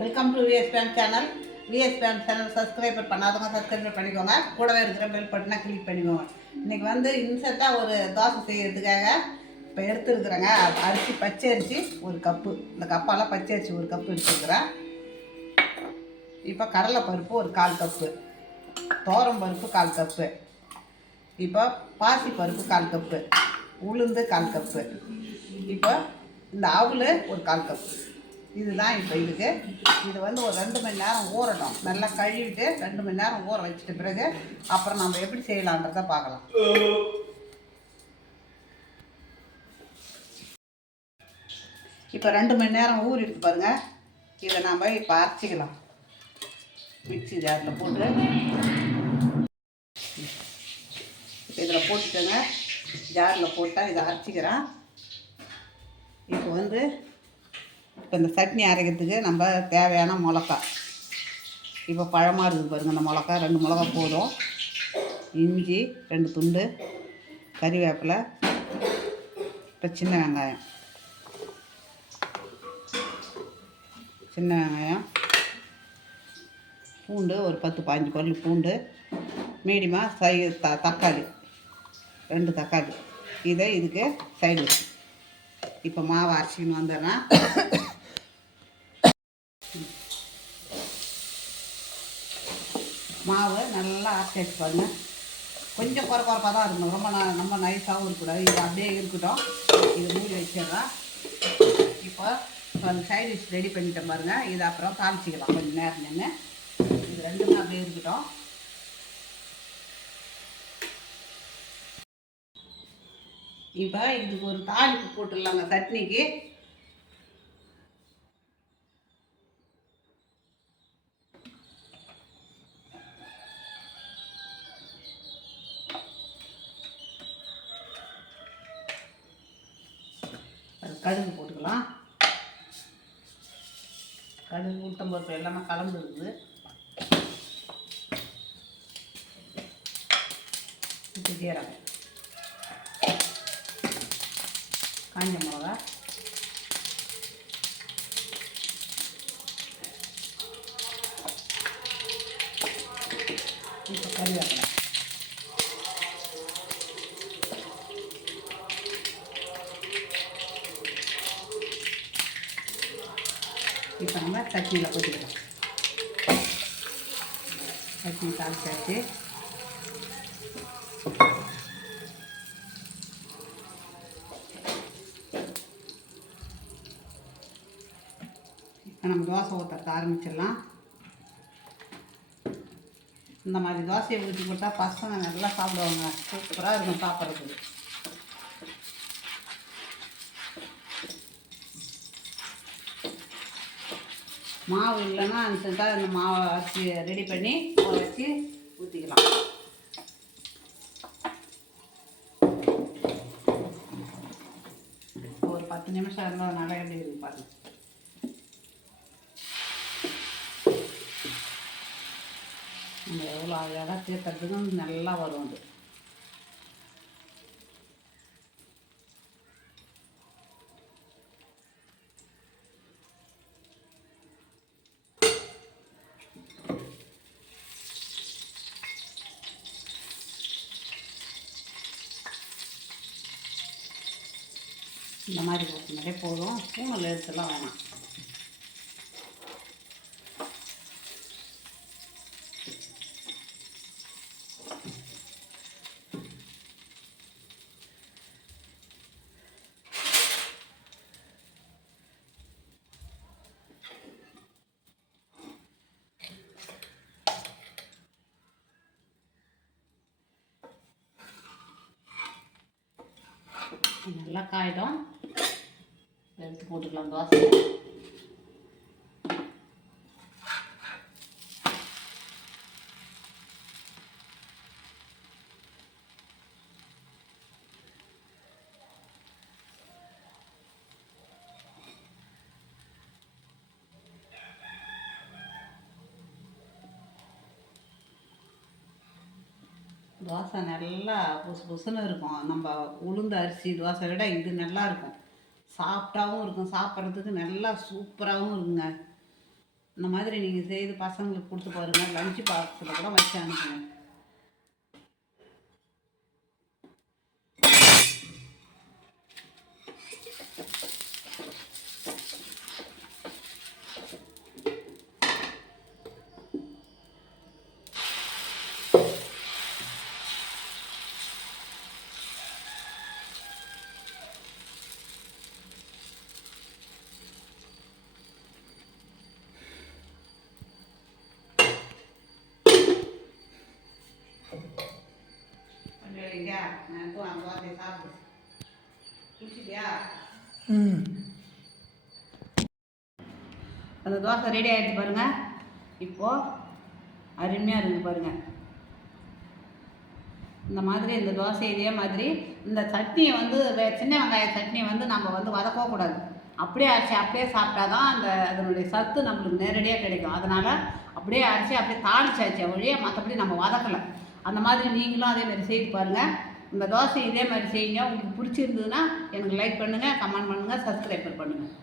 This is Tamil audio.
Welcome to VSBM channel. VSBM channel subscriber பண்ணாதவங்க சப்ஸ்கிரைபர் பண்ணிக்கோங்க. கூடவே இருக்கிற பெல் பட்டனை கிளிக் பண்ணிக்கோங்க. இன்றைக்கி வந்து இன்செட்டாக ஒரு தோசை செய்கிறதுக்காக இப்போ எடுத்துருக்குறேங்க. அரிசி பச்சை அரிசி ஒரு கப்பு, இந்த கப்பால் பச்சை அரிசி ஒரு கப்பு எடுத்துருக்குறேன். இப்போ கடலைப்பருப்பு ஒரு 1/4 கப்பு, தோரம் பருப்பு 1/4 கப்பு, இப்போ பாசி பருப்பு 1/4 கப்பு, உளுந்து 1/4 கப்பு, இப்போ இந்த அவல் ஒரு 1/4 கப்பு. இதுதான் இப்போ இதுக்கு. இது வந்து ஒரு 2 மணி நேரம் ஊறட்டும். நல்லா கழுவிட்டு 2 மணி நேரம் ஊற வச்சுட்ட பிறகு அப்புறம் நம்ம எப்படி செய்யலான்றத பார்க்கலாம். இப்போ 2 மணி நேரம் ஊறிட்டு பாருங்க. இதை நம்ம இப்போ அரைச்சிக்கலாம். மிக்சி ஜாரில் போட்டு இதில் போட்டுக்கோங்க. ஜாரில் போட்டால் இதை அரைச்சிக்கிறேன். இப்போ வந்து இப்போ இந்த சட்னி அரைக்கிறதுக்கு நம்ம தேவையான மிளகா, இப்போ பழமாக இருக்குது பாருங்கள். இந்த மிளகா 2 மிளகா போதும். இஞ்சி 2 துண்டு, கறிவேப்பிலை, இப்போ சின்ன வெங்காயம், பூண்டு ஒரு 10-15 பல் பூண்டு, மீடியமாக தக்காளி 2 தக்காளி. இதை இதுக்கு சைடு வச்சு இப்போ மாவு அரைச்சின்னு வந்துடுறேன். மாவு நல்லா அரைச்சி வச்சு பாருங்கள். கொஞ்சம் குறைப்பாக தான் இருக்கணும், ரொம்ப நைஸாகவும் இருக்கக்கூடாது. இது அப்படியே இருக்கட்டும். இது மூடி வச்சிடலாம். இப்போ அந்த சைட் டிஷ் ரெடி பண்ணிட்டேன் பாருங்கள். இது அப்புறம் தாளிச்சிக்கலாம் கொஞ்சம் நேரம் நின்று. இது 2மே அப்படியே இருக்கட்டும். இப்போ இதுக்கு ஒரு தாளிப்பு போட்டுடலாங்க சட்னிக்கு. கடுகு போட்டுக்கலாம். கடுகு உளுத்தம்பருப்பு எல்லாமே கலந்து இருக்குது. ஜீரகம், காஞ்ச மிளகா, இப்போ கறிவேப்பிலை. இப்போ நம்ம சட்னியில் கொட்டிக்கலாம். சட்னி தாளிச்சாச்சு. இப்போ நம்ம தோசை ஊற்ற ஆரம்பிச்சிடலாம். இந்த மாதிரி தோசையை ஊற்றி போட்டால் பசங்க நல்லா சாப்பிடுவாங்க. சூப்பராக இருக்கும் சாப்பிட்றதுக்கு. மாவு இல்லைன்னா அனுப்பிச்சுட்டா இந்த மாவை அரைச்சி ரெடி பண்ணி வச்சு ஊற்றிக்கலாம். ஒரு 10 நிமிஷம் இருந்தால் நல்லா எப்படி இருக்கு பாருங்கள். நம்ம எவ்வளோ அழகாக சேர்த்துறதுக்கும் நல்லா வரும். அது இந்த மாதிரி போட்டுனாலே போதும். ஸ்பூனில் எடுத்துலாம் வேணாம். நல்லா காயிடும். எடுத்து போட்டுக்கலாம் தோசை. தோசை நல்லா புசுன்னு இருக்கும். நம்ம உளுந்து அரிசி தோசை விட இது நல்லா இருக்கும். சாஃப்டாகவும் இருக்கும். சாப்பிட்றதுக்கு நல்லா சூப்பராகவும் இருக்குங்க. இந்த மாதிரி நீங்கள் செய்து பசங்களுக்கு கொடுத்து பாருங்கள். லஞ்சு பாக்ஸில் கூட வச்சு அனுப்புங்க. அந்த தோசை ரெடி ஆகிடுச்சு பாருங்கள். இப்போது அருமையாக இருக்குது பாருங்கள். இந்த மாதிரி இந்த தோசை இதே மாதிரி இந்த சட்னியை வந்து சின்ன வெங்காய சட்னியை வந்து நம்ம வந்து வதக்கக்கூடாது. அப்படியே அரைச்சி அப்படியே சாப்பிட்டா தான் அதனுடைய சத்து நம்மளுக்கு நேரடியாக கிடைக்கும். அதனால் அப்படியே அரைச்சி அப்படியே தாளிச்சாச்சு வழியாக, மற்றபடி நம்ம வதக்கலை. அந்த மாதிரி நீங்களும் அதே மாதிரி செய்து பாருங்கள். இந்த தோசை இதே மாதிரி செய்யுங்க. உங்களுக்கு பிடிச்சிருந்ததுன்னா எனக்கு லைக் பண்ணுங்கள், கமெண்ட் பண்ணுங்கள், சப்ஸ்கிரைப் பண்ணுங்கள்.